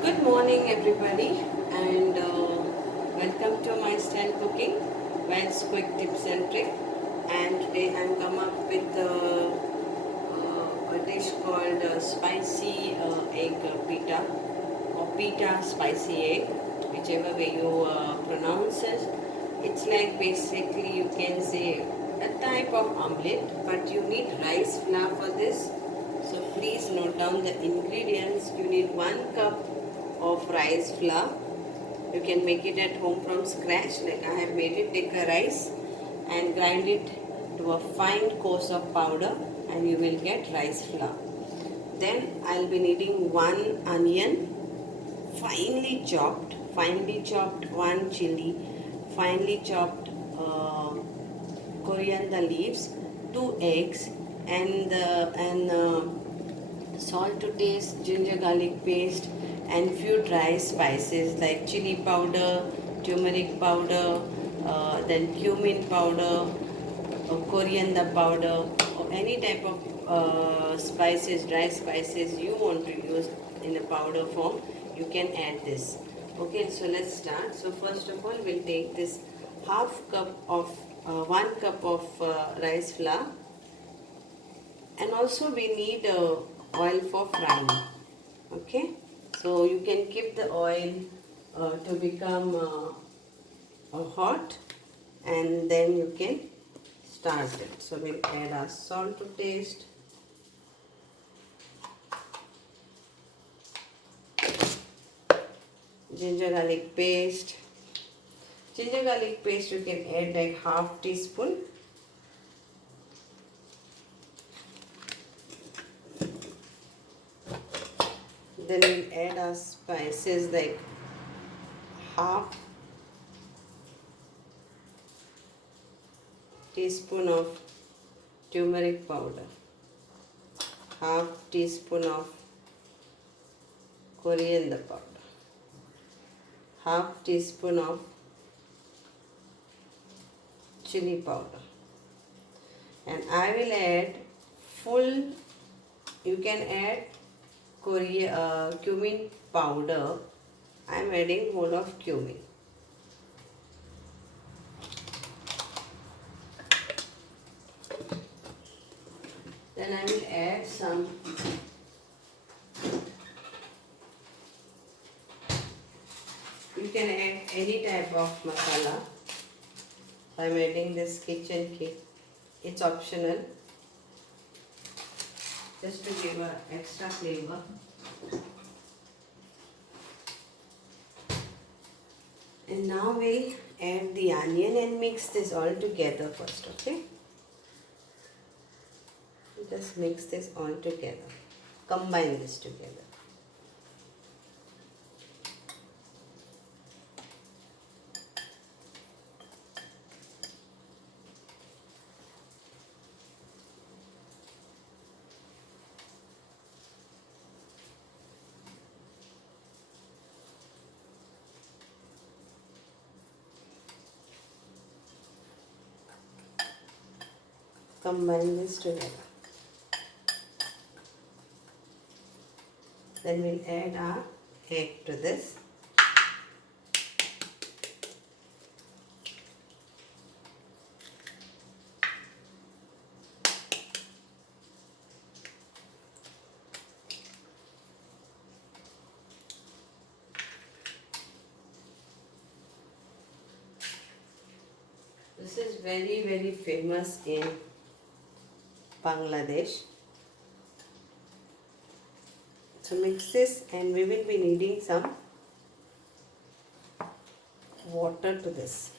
Good morning, everybody, and welcome to my style cooking, Wells quick tips and trick. And today I'm come up with a dish called spicy egg pita or pita spicy egg, whichever way you pronounce it. It's like basically you can say a type of omelette, but you need rice flour for this. So please note down the ingredients. You need 1 cup of rice flour. You can make it at home from scratch like I have made it. Take a rice and grind it to a fine coarse of powder and you will get rice flour. Then I'll be needing 1 onion finely chopped 1 chili, finely chopped coriander leaves, 2 eggs, and salt to taste, ginger garlic paste, and few dry spices like chili powder, turmeric powder, then cumin powder, coriander powder, or any type of spices, dry spices you want to use in a powder form, you can add this. Okay, so let's start. So first of all, we'll take this half cup of 1 cup of rice flour, and also we need oil for frying. Okay, so you can keep the oil to become hot, and then you can start it. So we'll add our salt to taste, ginger garlic paste. Ginger garlic paste you can add like half teaspoon. Then we'll add our spices like half teaspoon of turmeric powder, half teaspoon of coriander powder, half teaspoon of chili powder, and I will add full, you can add cumin powder. I am adding whole of cumin. Then I will add some you can add any type of masala. I am adding this kitchen kit. It's optional, just to give a extra flavor. And now we'll add the onion and mix this all together first, okay? Just mix this all together. Combine this together. Combine this together. Then we'll add our egg to this. This is very famous in Bangladesh. So mix this, and we will be needing some water to this.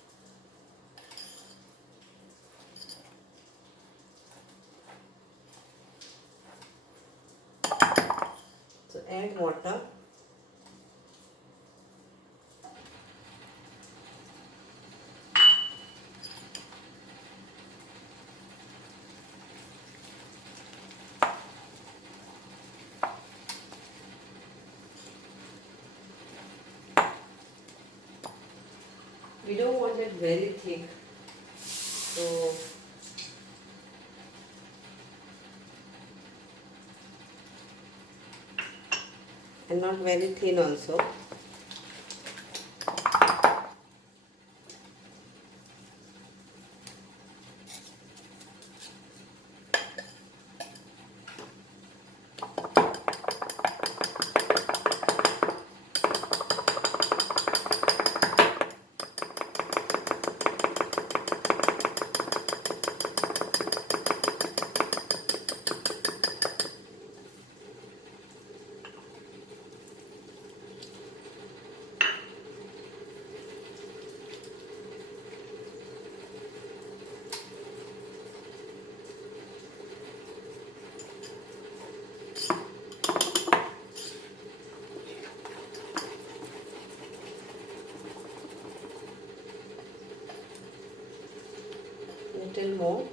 So add water. We don't want it very thick, so and and not very thin also. Little more.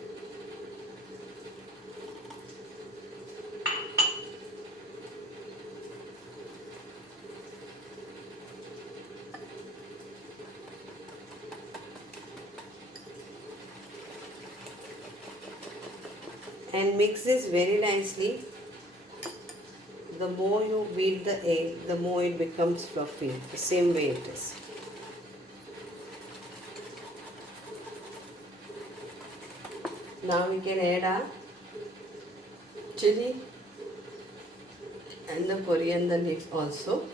And mix this very nicely. The more you beat the egg, the more it becomes fluffy. The same way it is. Now we can add our chili and the coriander leaves also.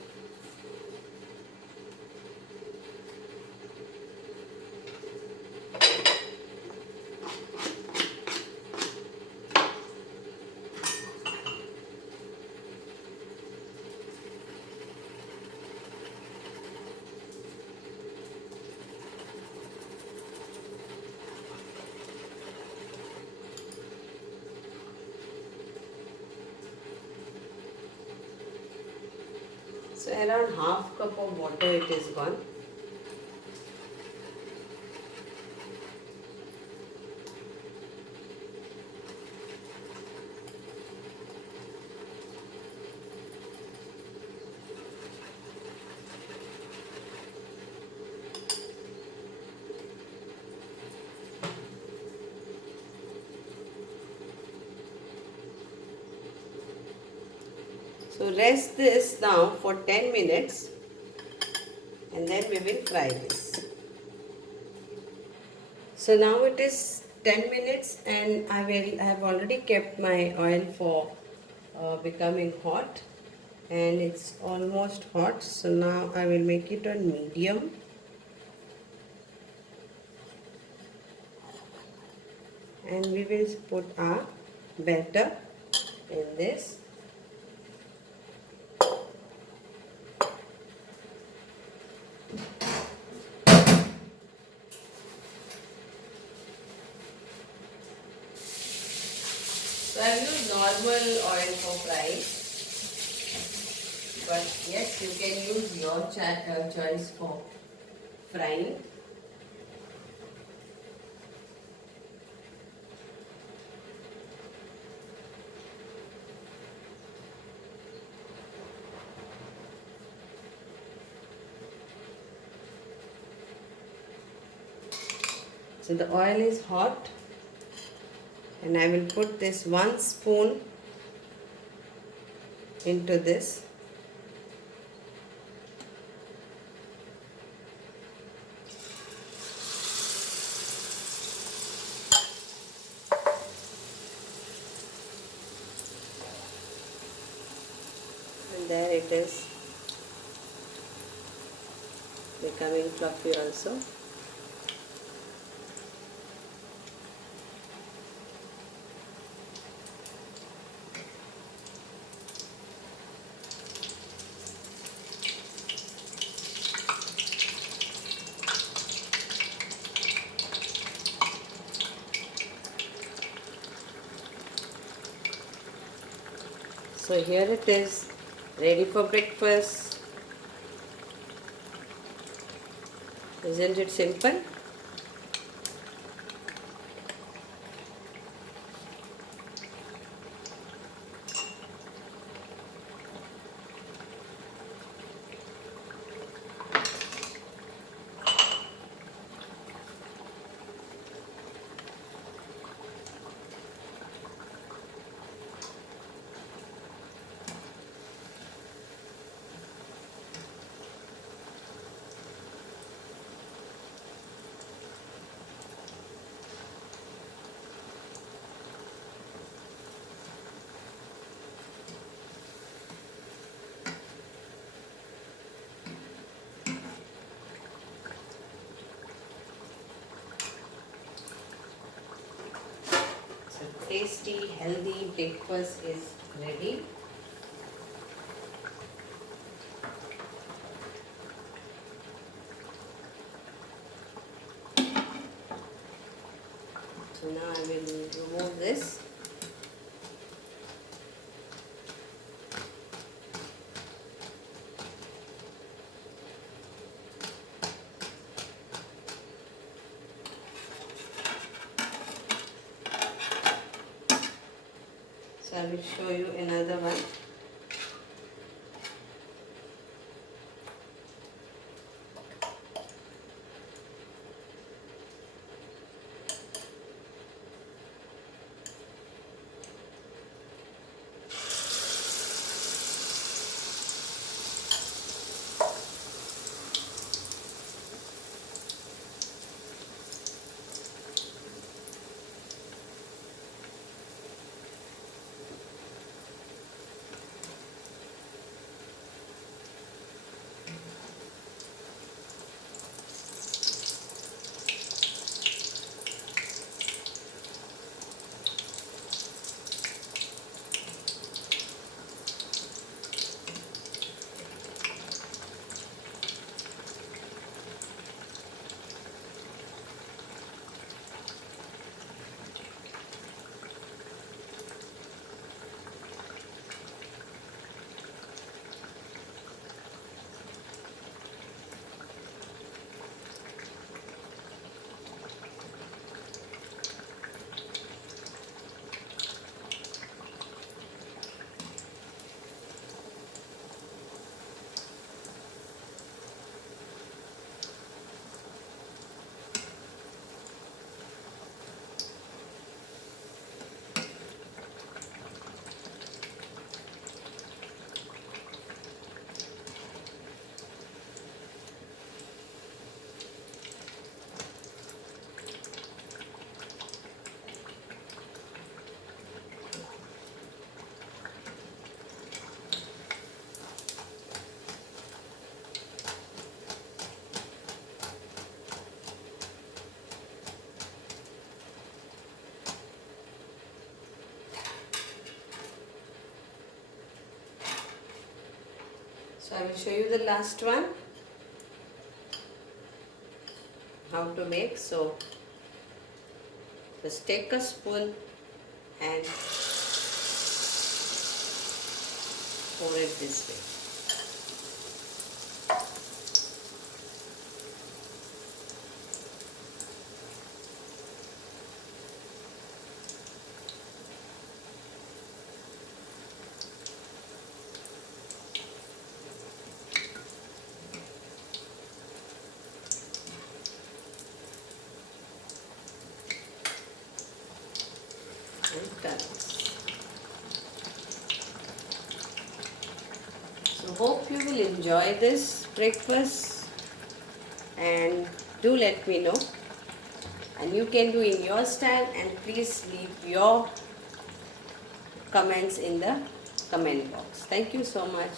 So around half cup of water it is gone. So rest this now for 10 minutes and then we will fry this. So now it is 10 minutes and I have already kept my oil for becoming hot, and it's almost hot. So now I will make it on medium. And we will put our batter in this. So I use normal oil for frying, but yes, you can use your choice for frying. So the oil is hot and I will put this 1 spoon into this. And there it is, becoming fluffy also. So here it is, ready for breakfast. Isn't it simple? tasty, healthy breakfast is ready. So now I will remove this. So I will show you another one. So I will show you the last one, how to make. So just take a spoon and pour it this way. And done. So hope you will enjoy this breakfast and do let me know, and you can do in your style, and please leave your comments in the comment box. Thank you so much.